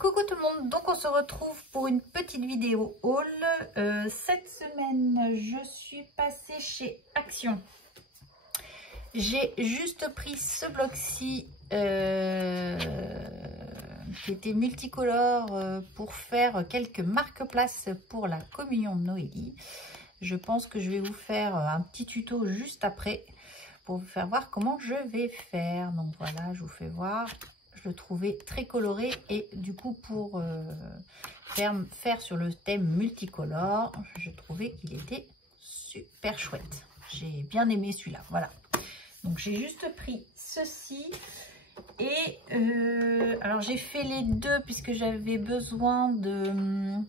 Coucou tout le monde, donc on se retrouve pour une petite vidéo haul. Cette semaine, je suis passée chez Action. J'ai juste pris ce bloc-ci qui était multicolore pour faire quelques marque-places pour la communion de Noélie. Je pense que je vais vous faire un petit tuto juste après pour vous faire voir comment je vais faire. Donc voilà, je vous fais voir. Je le trouvais très coloré et du coup pour faire sur le thème multicolore, je trouvais qu'il était super chouette. J'ai bien aimé celui-là, voilà. Donc j'ai juste pris ceci et alors j'ai fait les deux puisque j'avais besoin d'un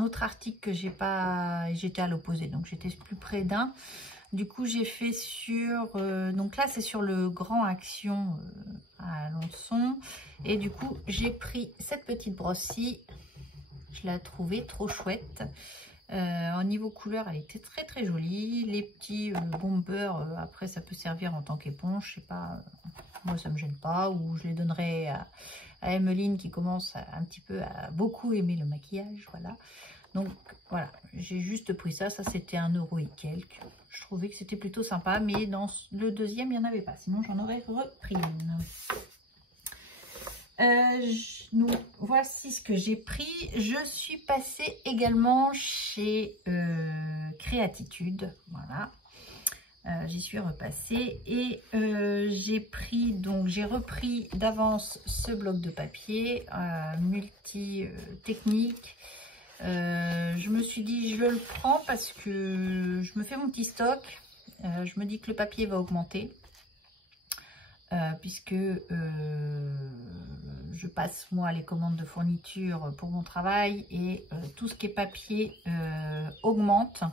autre article que j'ai pas, j'étais à l'opposé, donc j'étais plus près d'un. Du coup, j'ai fait sur... donc là, c'est sur le Grand Action à Alençon. Et du coup, j'ai pris cette petite brosse-ci. Je l'ai trouvée trop chouette. Au niveau couleur, elle était très très jolie. Les petits bombers, après, ça peut servir en tant qu'éponge. Je sais pas, moi, ça me gêne pas. Ou je les donnerai à Emeline qui commence un petit peu à beaucoup aimer le maquillage. Voilà. Donc voilà, j'ai juste pris ça. Ça, c'était 1 € et quelques. Je trouvais que c'était plutôt sympa, mais dans le deuxième, il n'y en avait pas. Sinon, j'en aurais repris une. Voici ce que j'ai pris. Je suis passée également chez Créatitude. Voilà. J'y suis repassée et j'ai repris d'avance ce bloc de papier multi-technique. Je me suis dit je le prends parce que je me fais mon petit stock. Je me dis que le papier va augmenter puisque je passe moi les commandes de fourniture pour mon travail et tout ce qui est papier augmente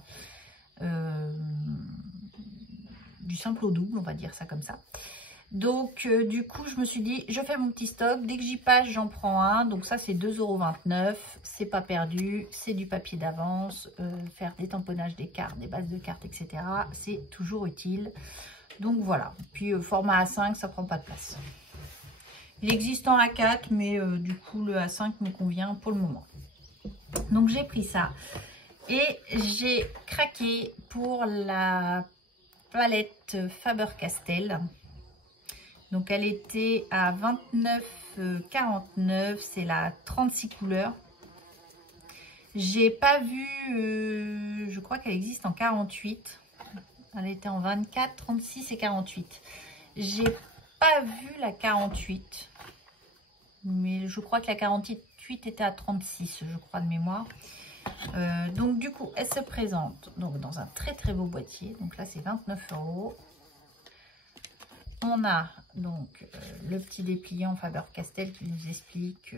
du simple au double, on va dire ça comme ça. Donc du coup je me suis dit je fais mon petit stock, dès que j'y passe j'en prends un. Donc ça c'est 2,29 €, c'est pas perdu, c'est du papier d'avance. Faire des tamponnages des cartes, des bases de cartes, etc. c'est toujours utile. Donc voilà, puis format A5 ça prend pas de place. Il existe en A4 mais du coup le A5 me convient pour le moment. Donc j'ai pris ça et j'ai craqué pour la palette Faber-Castell. Donc elle était à 29,49 €, c'est la 36 couleurs. J'ai pas vu, je crois qu'elle existe en 48. Elle était en 24, 36 et 48. J'ai pas vu la 48. Mais je crois que la 48 était à 36, je crois de mémoire. Donc du coup, elle se présente donc dans un très très beau boîtier. Donc là c'est 29 €. On a donc le petit dépliant Faber-Castell qui nous explique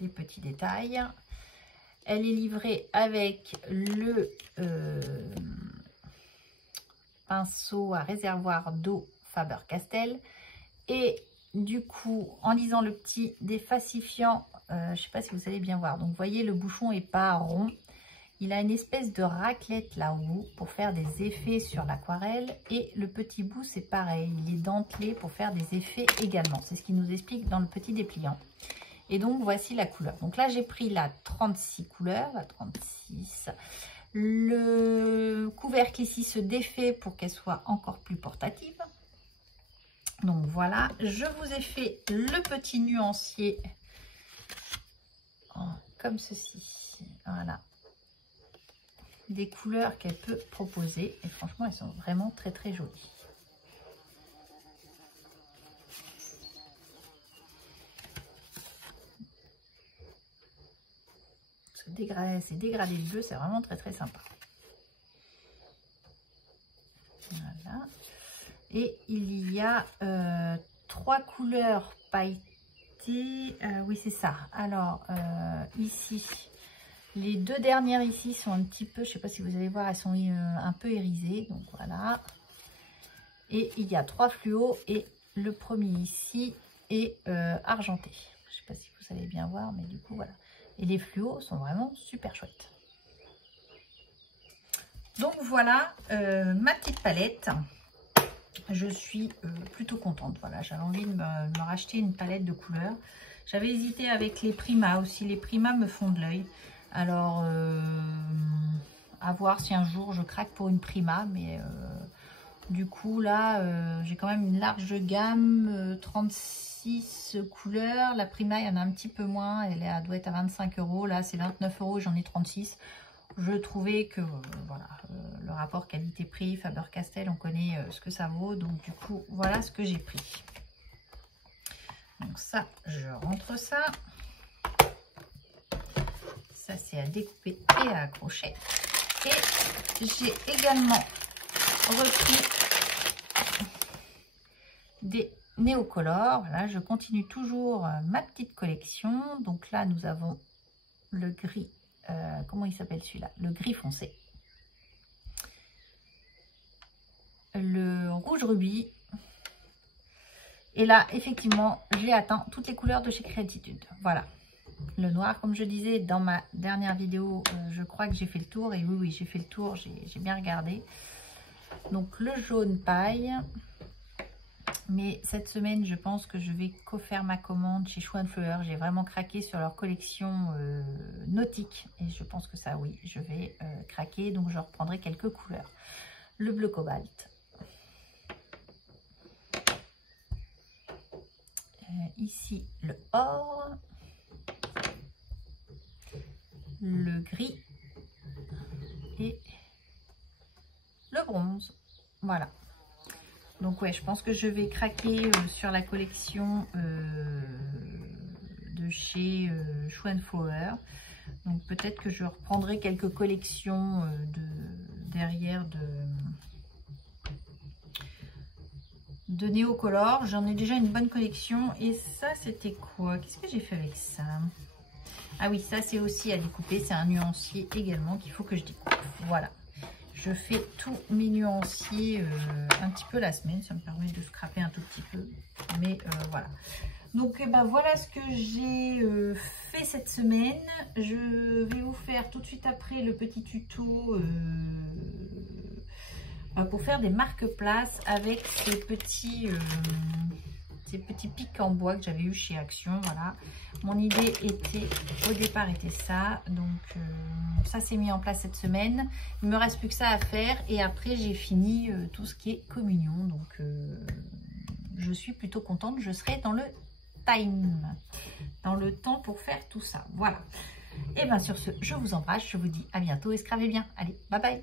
les petits détails. Elle est livrée avec le pinceau à réservoir d'eau Faber-Castell. Et du coup, en lisant le petit défacifiant, je ne sais pas si vous allez bien voir. Donc vous voyez, le bouchon n'est pas rond. Il a une espèce de raclette là-haut pour faire des effets sur l'aquarelle. Et le petit bout, c'est pareil. Il est dentelé pour faire des effets également. C'est ce qu'il nous explique dans le petit dépliant. Et donc, voici la couleur. Donc là, j'ai pris la 36 couleurs, la 36. Le couvercle ici se défait pour qu'elle soit encore plus portative. Donc voilà, je vous ai fait le petit nuancier comme ceci. Voilà. Des couleurs qu'elle peut proposer et franchement elles sont vraiment très très jolies. C'est dégradé de bleu, c'est vraiment très très sympa. Voilà. Et il y a 3 couleurs pailletées. Oui c'est ça. Alors ici les 2 dernières ici sont un petit peu, je ne sais pas si vous allez voir, elles sont un peu irisées. Donc voilà. Et il y a 3 fluos et le premier ici est argenté. Je ne sais pas si vous allez bien voir, mais du coup voilà. Et les fluos sont vraiment super chouettes. Donc voilà ma petite palette. je suis plutôt contente. Voilà, j'avais envie de me racheter une palette de couleurs. J'avais hésité avec les Prima aussi. Les Prima me font de l'œil. Alors, à voir si un jour je craque pour une Prima. Mais du coup, là, j'ai quand même une large gamme. 36 couleurs. La Prima, il y en a un petit peu moins. Elle doit être à 25 €. Là, c'est 29 €. J'en ai 36. Je trouvais que voilà, le rapport qualité-prix, Faber-Castell, on connaît ce que ça vaut. Donc du coup, voilà ce que j'ai pris. Donc ça, je rentre ça. Ça, c'est à découper et à accrocher. Et j'ai également repris des néocolores. Voilà, je continue toujours ma petite collection. Donc là, nous avons le gris. Comment il s'appelle celui-là? Le gris foncé. Le rouge rubis. Et là, effectivement, j'ai atteint toutes les couleurs de chez Créatitude. Voilà. Le noir, comme je disais dans ma dernière vidéo, je crois que j'ai fait le tour. Et oui, j'ai fait le tour, j'ai bien regardé. Donc, le jaune paille. Mais cette semaine, je pense que je vais co-faire ma commande chez Schuh & Fleur. J'ai vraiment craqué sur leur collection nautique. Et je pense que ça, oui, je vais craquer. Donc, je reprendrai quelques couleurs. Le bleu cobalt. Ici, le or. Le gris. Et le bronze. Voilà. Donc ouais, je pense que je vais craquer sur la collection de chez Schuh & Fleur. Donc peut-être que je reprendrai quelques collections derrière de néocolores. J'en ai déjà une bonne collection. Et ça, c'était quoi? Qu'est-ce que j'ai fait avec ça? Ah oui, ça c'est aussi à découper. C'est un nuancier également qu'il faut que je découpe. Voilà. Je fais tous mes nuanciers un petit peu la semaine. Ça me permet de scraper un tout petit peu. Mais voilà. Donc ben, voilà ce que j'ai fait cette semaine. Je vais vous faire tout de suite après le petit tuto pour faire des marque-places avec ces petits pics en bois que j'avais eu chez Action. Voilà. Mon idée au départ était ça. Donc ça s'est mis en place cette semaine. Il me reste plus que ça à faire. Et après j'ai fini tout ce qui est communion. Donc je suis plutôt contente. Je serai dans le temps pour faire tout ça. Voilà. Et bien sur ce, je vous embrasse. Je vous dis à bientôt et scravez bien. Allez, bye bye.